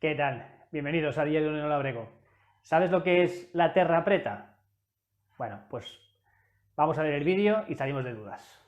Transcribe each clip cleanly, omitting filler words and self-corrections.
¿Qué tal? Bienvenidos a Día de Unión Labrego. ¿Sabes lo que es la terra preta? Bueno, pues vamos a ver el vídeo y salimos de dudas.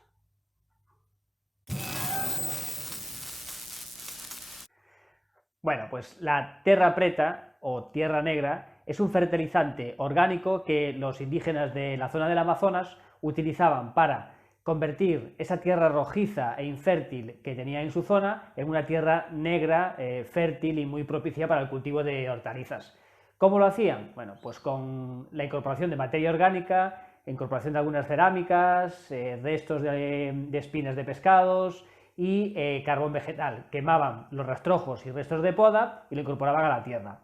Bueno, pues la terra preta o tierra negra es un fertilizante orgánico que los indígenas de la zona del Amazonas utilizaban para convertir esa tierra rojiza e infértil que tenía en su zona en una tierra negra, fértil y muy propicia para el cultivo de hortalizas. ¿Cómo lo hacían? Bueno, pues con la incorporación de materia orgánica, incorporación de algunas cerámicas, restos de espinas de pescados y carbón vegetal. Quemaban los rastrojos y restos de poda y lo incorporaban a la tierra.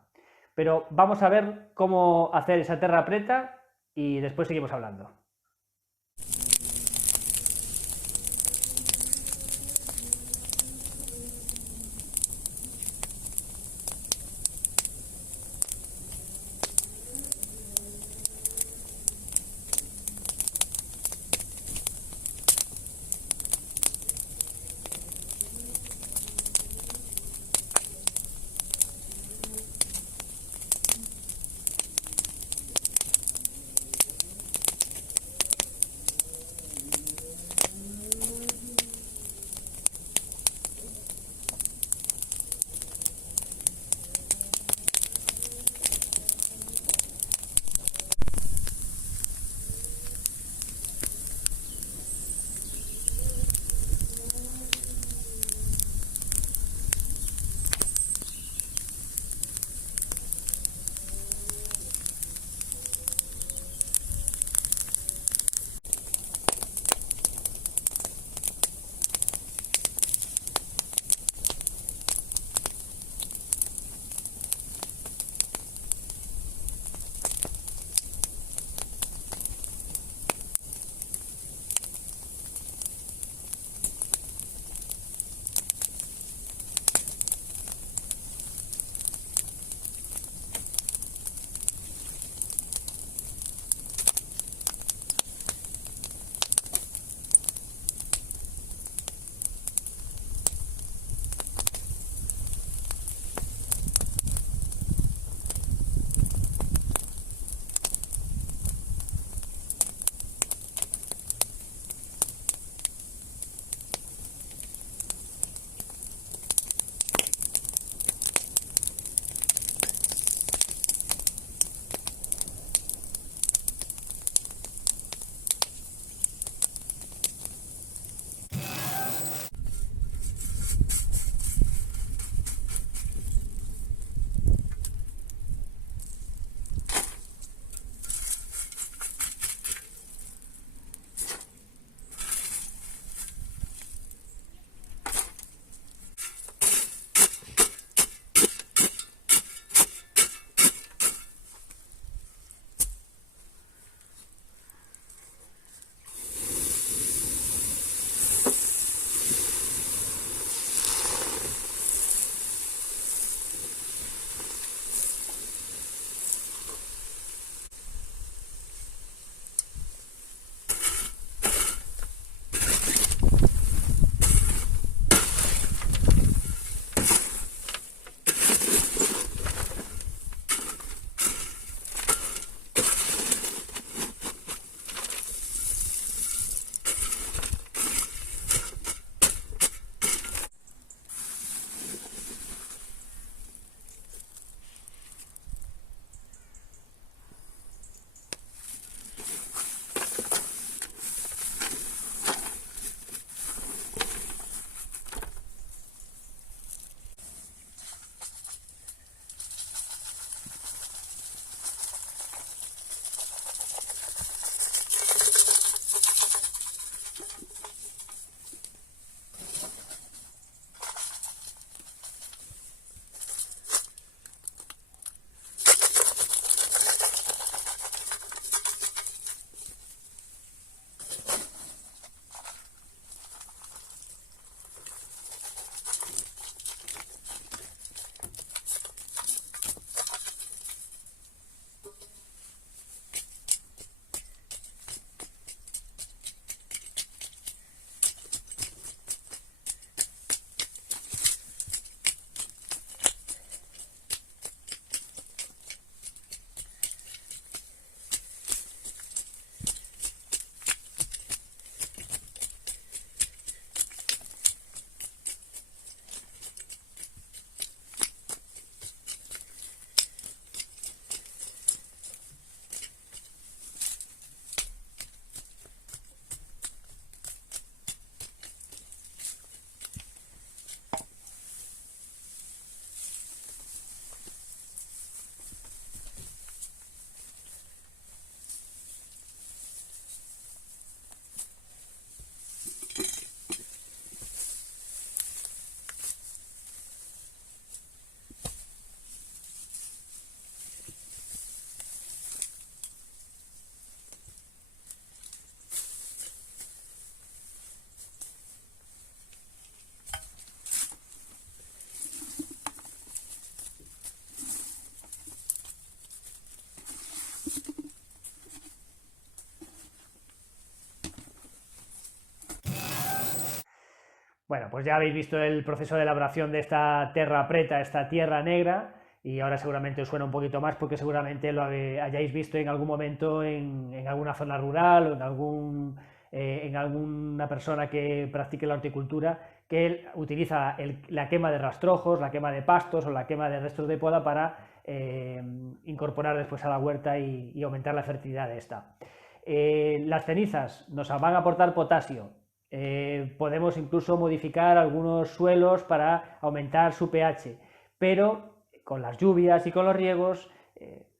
Pero vamos a ver cómo hacer esa terra preta y después seguimos hablando. Bueno, pues ya habéis visto el proceso de elaboración de esta terra preta, esta tierra negra, y ahora seguramente os suena un poquito más porque seguramente lo hayáis visto en algún momento en alguna zona rural o en alguna persona que practique la horticultura que utiliza la quema de rastrojos, la quema de pastos o la quema de restos de poda para incorporar después a la huerta y aumentar la fertilidad de esta. Las cenizas nos van a aportar potasio. Podemos incluso modificar algunos suelos para aumentar su pH, pero con las lluvias y con los riegos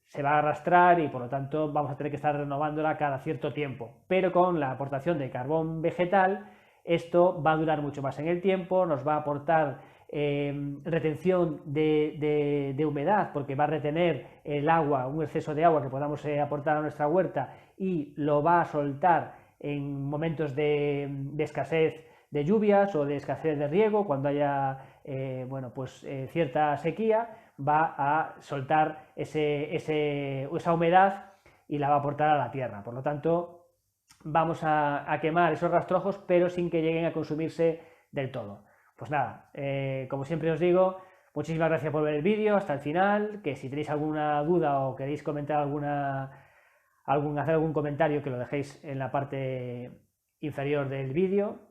se va a arrastrar y por lo tanto vamos a tener que estar renovándola cada cierto tiempo. Pero con la aportación de carbón vegetal, esto va a durar mucho más en el tiempo, nos va a aportar retención de humedad, porque va a retener el agua, un exceso de agua que podamos aportar a nuestra huerta y lo va a soltar en momentos de escasez de lluvias o de escasez de riego, cuando haya cierta sequía, va a soltar esa humedad y la va a aportar a la tierra. Por lo tanto, vamos a quemar esos rastrojos, pero sin que lleguen a consumirse del todo. Pues nada, como siempre os digo, muchísimas gracias por ver el vídeo hasta el final, que si tenéis alguna duda o queréis comentar hacer algún comentario, que lo dejéis en la parte inferior del vídeo,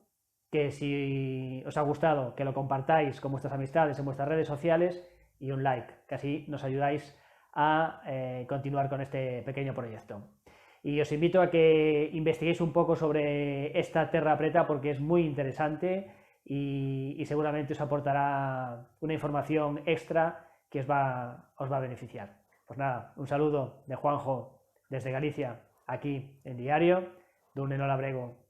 que si os ha gustado, que lo compartáis con vuestras amistades en vuestras redes sociales y un like, que así nos ayudáis a continuar con este pequeño proyecto. Y os invito a que investiguéis un poco sobre esta terra preta porque es muy interesante y seguramente os aportará una información extra que os va a beneficiar. Pues nada, un saludo de Juanjo desde Galicia, aquí en Diario d'un Enola Brego.